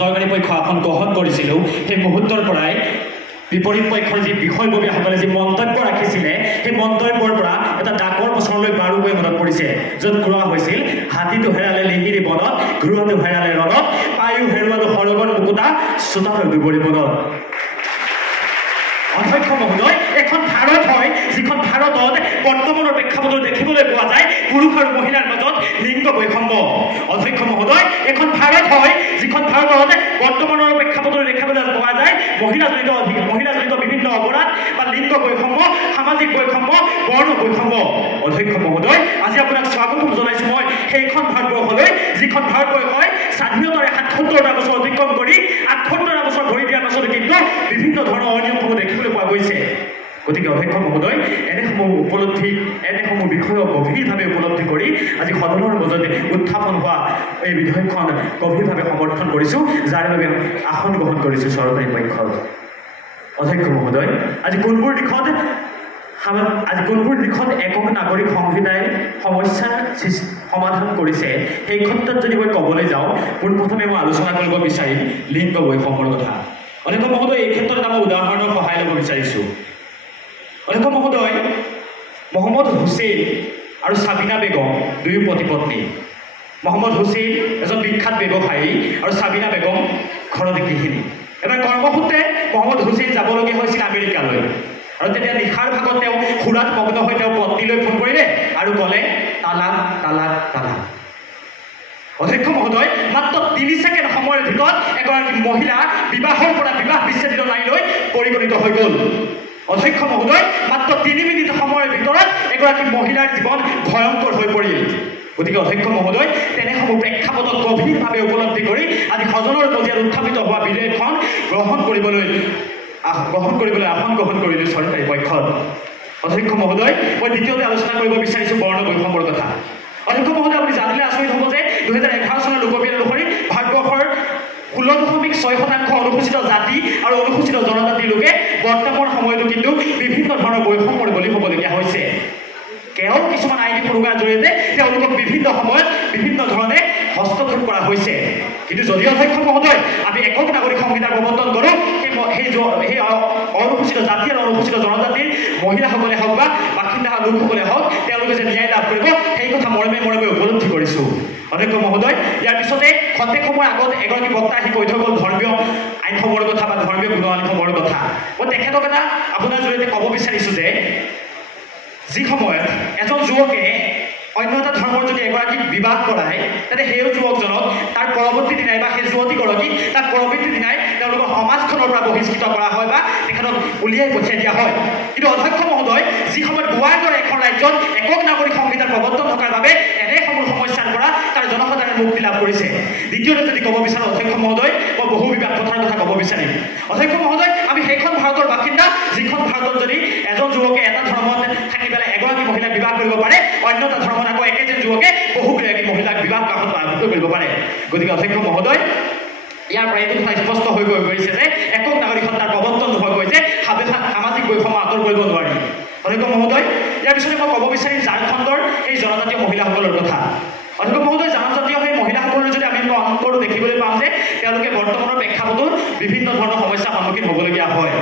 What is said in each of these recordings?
চৰকাৰী পক্ষ এখন গ্ৰহণ কৰিছিলোঁ সেই মুহূৰ্তৰ পৰাই বিপৰীত পক্ষৰ যি বিষয়ববীয়াসকলে যি মন্তব্য ৰাখিছিলে সেই মন্তব্যৰ পৰা এটা ডাকৰ বছৰলৈ বাৰুকৈ মনত পৰিছে য'ত কোৱা হৈছিল হাতীটো হেৰালে লিহিৰি বনত ঘৰুৱাটো হেৰালে ৰণত পায়ো হেৰুৱালো সৰগৰ মুকুতা চোতালৰ দুবৰি বনত অধ্যক্ষ মহোদয় এখন ভাৰত হয় যিখন ভাৰতত বৰ্তমানৰ প্ৰেক্ষাপটত দেখিবলৈ পোৱা যায় পুৰুষ আৰু মহিলাৰ মাজত লিংগ বৈষম্য অধ্যক্ষ মহোদয় এখন ভাৰত হয় যিখন ভাৰতত বৰ্তমানৰ প্ৰেক্ষাপটত দেখিবলৈ পোৱা যায় মহিলাজনিত বিভিন্ন অপৰাধ বা লিংগ বৈষম্য সামাজিক বৈষম্য বৰ্ণ বৈষম্য অধ্যক্ষ মহোদয় আজি আপোনাক স্বাগতম জনাইছোঁ মই সেইখন ভাৰতবৰ্ষলৈ যিখন ভাৰতবৰ্ষই স্বাধীনতাৰে ৭৭টা বছৰ অতিক্ৰম কৰি ৭৮টা বছৰ ভৰি দিয়াৰ পাছতো কিন্তু বিভিন্ন ধৰণৰ অনিয়মসমূহ দেখিবলৈ পোৱা গৈছে গতিকে অধ্যক্ষ মহোদয় এনেসমূহ বিষয়ক গভীৰভাৱে উপলব্ধি কৰি আজি সদনৰ মাজতে উত্থাপন হোৱা এই বিধেয়কখন গভীৰভাৱে সমৰ্থন কৰিছোঁ যাৰ বাবে আসন গ্ৰহণ কৰিছোঁ চৰকাৰী পক্ষৰ অধ্যক্ষ মহোদয় আজি কোনবোৰ দিশত একক নাগৰিক সংহিতাই সমস্যাৰ সমাধান কৰিছে সেই ক্ষেত্ৰত যদি মই ক'বলৈ যাওঁ পোনপ্ৰথমে মই আলোচনা কৰিব বিচাৰিম লিংগ বৈষম্যৰ কথা অধ্যক্ষ মহোদয় এই ক্ষেত্ৰত এটা মই উদাহৰণৰ সহায় ল'ব বিচাৰিছোঁ অধ্যক্ষ মহোদয় মহম্মদ হুছেইন আৰু সাবিনা বেগম দুয়ো পতি পত্নী মহম্মদ হুছেইন এজন বিখ্যাত ব্যৱসায়ী আৰু সাবিনা বেগম ঘৰতে গৃহিণী এবাৰ কৰ্মসূত্ৰে মহম্মদ হুছেইন যাবলগীয়া হৈছিল আমেৰিকালৈ আৰু তেতিয়া নিশাৰ ভাগত তেওঁ সুৰাত মগ্ন হৈ তেওঁ পত্নীলৈ ফোন কৰিলে আৰু ক'লে তালাক তালাক তালাক অধ্যক্ষ মহোদয় মাত্ৰ ৩ ছেকেণ্ড সময়ৰ ভিতৰত এগৰাকী মহিলা বিবাহৰ পৰা বিবাহ বিচ্ছেদিত নাৰীলৈ পৰিগণিত হৈ গ'ল অধ্যক্ষ মহোদয় মাত্ৰ ৩ মিনিট সময়ৰ ভিতৰত এগৰাকী মহিলাৰ জীৱন ভয়ংকৰ হৈ পৰিল গতিকে অধ্যক্ষ মহোদয় তেনেসমূহ প্ৰেক্ষাপটত গভীৰভাৱে উপলব্ধি কৰি আজি সদনৰ পৰ্যায়ত উত্থাপিত হোৱা বিধেয়কখন গ্ৰহণ কৰিবলৈ আসন গ্ৰহণ কৰিলোঁ চৰকাৰী পক্ষত অধ্যক্ষ মহোদয় মই দ্বিতীয়তে আলোচনা কৰিব বিচাৰিছোঁ বৰ্ণ বৈষম্যৰ কথা অধ্যক্ষ মহোদয় আপুনি জানিলে আচৰিত হ'ব যে ২০১১ চনৰ লোকপিয়ল অনুসৰি ভাৰতবৰ্ষৰ ১৬.৬% অনুসূচিত জাতি আৰু অনুসূচিত জনজাতিৰ লোকে বৰ্তমান সময়তো কিন্তু বিভিন্ন ধৰণৰ বৈষম্যৰ বলি হ'বলগীয়া হৈছে কেৱল কিছুমান আইনী সুৰক্ষাৰ জৰিয়তে তেওঁলোকক বিভিন্ন সময়ত বিভিন্ন ধৰণে হস্তক্ষেপ কৰা হৈছে কিন্তু যদি অধ্যক্ষ মহোদয় আমি একক নাগৰিক সংহিতাৰ প্ৰৱৰ্তন কৰোঁ সেই অনুসূচিত জাতি আৰু অনুসূচিত জনজাতিৰ মহিলাসকলে হওক বা বাসিন্দা লোকসকলে হওক তেওঁলোকে যে ন্যায় লাভ কৰিব সেই কথা মৰমে উপলব্ধি কৰিছোঁ অধ্যক্ষ মহোদয় ইয়াৰ পিছতে খন্তেক সময় আগত এগৰাকী বক্তা আহি কৈ থৈ গ'ল ধৰ্মীয় আইনসমূহৰ কথা বা ধৰ্মীয় গুণাৱলীসমূহৰ কথা মই তেখেতক এটা আপোনাৰ জৰিয়তে ক'ব বিচাৰিছোঁ যে যি সময়ত এজন যুৱকে অন্য এটা ধৰ্মৰ যদি এগৰাকীক বিবাহ কৰায় তেন্তে সেই যুৱকজনক তাৰ পৰৱৰ্তী দিনাই বা সেই যুৱতীগৰাকীক তাৰ পৰৱৰ্তী দিনাই তেওঁলোকৰ সমাজখনৰ পৰা বহিষ্কৃত কৰা হয় বা তেখেতক উলিয়াই পঠিয়াই দিয়া হয় কিন্তু অধ্যক্ষ মহোদয় যি সময়ত গোৱাৰ দৰে এখন ৰাজ্যত একক নাগৰিক সংহিতাৰ প্ৰৱৰ্তন থকাৰ বাবে এনেসমূহ সমস্যাৰ পৰা তাৰ জনসাধাৰণে মুক্তি লাভ কৰিছে দ্বিতীয়তে যদি ক'ব বিচাৰোঁ অধ্যক্ষ মহোদয় মই বহু বিবাদ কথাৰ কথা ক'ব বিচাৰিম অধ্যক্ষ মহোদয় আমি সেইখন ভাৰতৰ বাসিন্দা যিখন ভাৰতত যদি এজন যুৱকে এটা ধৰ্মত থাকি পেলাই এগৰাকী মহিলাক বিবাহ কৰিব পাৰে অন্য এটা ধৰ্মত আকৌ একেজন যুৱকে বহুগৰাকী মহিলাক বিবাহ কাষত আবদ্ধ কৰিব পাৰে গতিকে অধ্যক্ষ মহোদয় ইয়াৰ পৰা এইটো কথা স্পষ্ট হৈ গৈ পৰিছে যে একক নাগৰিক সত্তাৰ প্ৰৱৰ্তন নোহোৱা গৈছে সামাজিক বৈষম্য আঁতৰ কৰিব নোৱাৰি অধ্যক্ষ মহোদয় ইয়াৰ পিছতে মই ক'ব বিচাৰিম ঝাৰখণ্ডৰ সেই জনজাতীয় মহিলাসকলৰ কথা অধ্যক্ষ মহোদয় জনজাতীয় সেই মহিলাসকলৰ যদি আমি অন্তৰটো দেখিবলৈ পাওঁ যে তেওঁলোকে বৰ্তমানৰ প্ৰেক্ষাপটত বিভিন্ন ধৰণৰ সমস্যাৰ সন্মুখীন হ'বলগীয়া হয়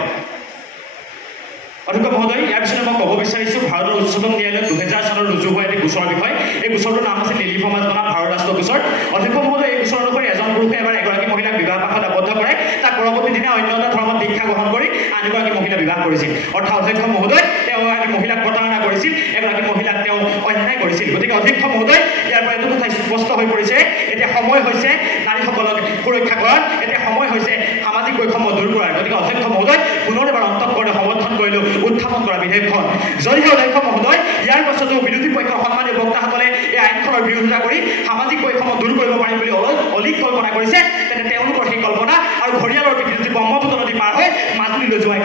অধ্যক্ষ মহোদয় ইয়াৰ পিছতে মই ক'ব বিচাৰিছোঁ ভাৰতৰ উচ্চতম ন্যায়ালয়ত ২০০০ চনৰ ৰুজু হোৱা এটি গোচৰৰ বিষয়ে এই গোচৰটোৰ নাম আছিল লিলি সমাজ বনাম ভাৰত ৰাষ্ট্ৰ গোচৰ অধ্যক্ষ মহোদয় এই গোচৰ অনুসৰি এজন পুৰুষে এবাৰ এগৰাকী মহিলাক বিবাহ পাশত আবদ্ধ কৰে তাৰ পৰৱৰ্তী দিনা অন্য এটা ধৰ্মত দীক্ষা গ্ৰহণ কৰি আন এগৰাকী মহিলা বিবাহ কৰিছিল অৰ্থাৎ অধ্যক্ষ মহোদয় তেওঁ এগৰাকী মহিলাক প্ৰতাৰণা কৰিছিল এগৰাকী মহিলাক তেওঁ অন্যায় কৰিছিল গতিকে অধ্যক্ষ মহোদয় ইয়াৰ পৰা এইটো কথা স্পষ্ট হৈ পৰিছে এতিয়া সময় হৈছে নাৰীসকলক সুৰক্ষা কৰাৰ এতিয়া সময় হৈছে সামাজিক বৈষম্য দূৰ কৰাৰ গতিকে অধ্যক্ষ মহোদয় পুনৰ এবাৰ অন্তঃকৰণে সমৰ্থন কৰিলোঁ উত্থাপন কৰা বিধেয়কখন যদিহে অধ্যক্ষ মহোদয় ইয়াৰ পাছতো বিৰোধী পক্ষৰ সন্মানীয় বক্তাসকলে এই আইনখনৰ বিৰোধিতা কৰি সামাজিক বৈষম্য দূৰ কৰিব পাৰিম বুলি অলিক কল্পনা কৰিছে তেন্তে তেওঁলোকৰ সেই কল্পনা আৰু ঘৰিয়ালৰ পিঠিত ব্ৰহ্মপুত্ৰ নদী পাৰ হৈ মাজুলীলৈ যোৱা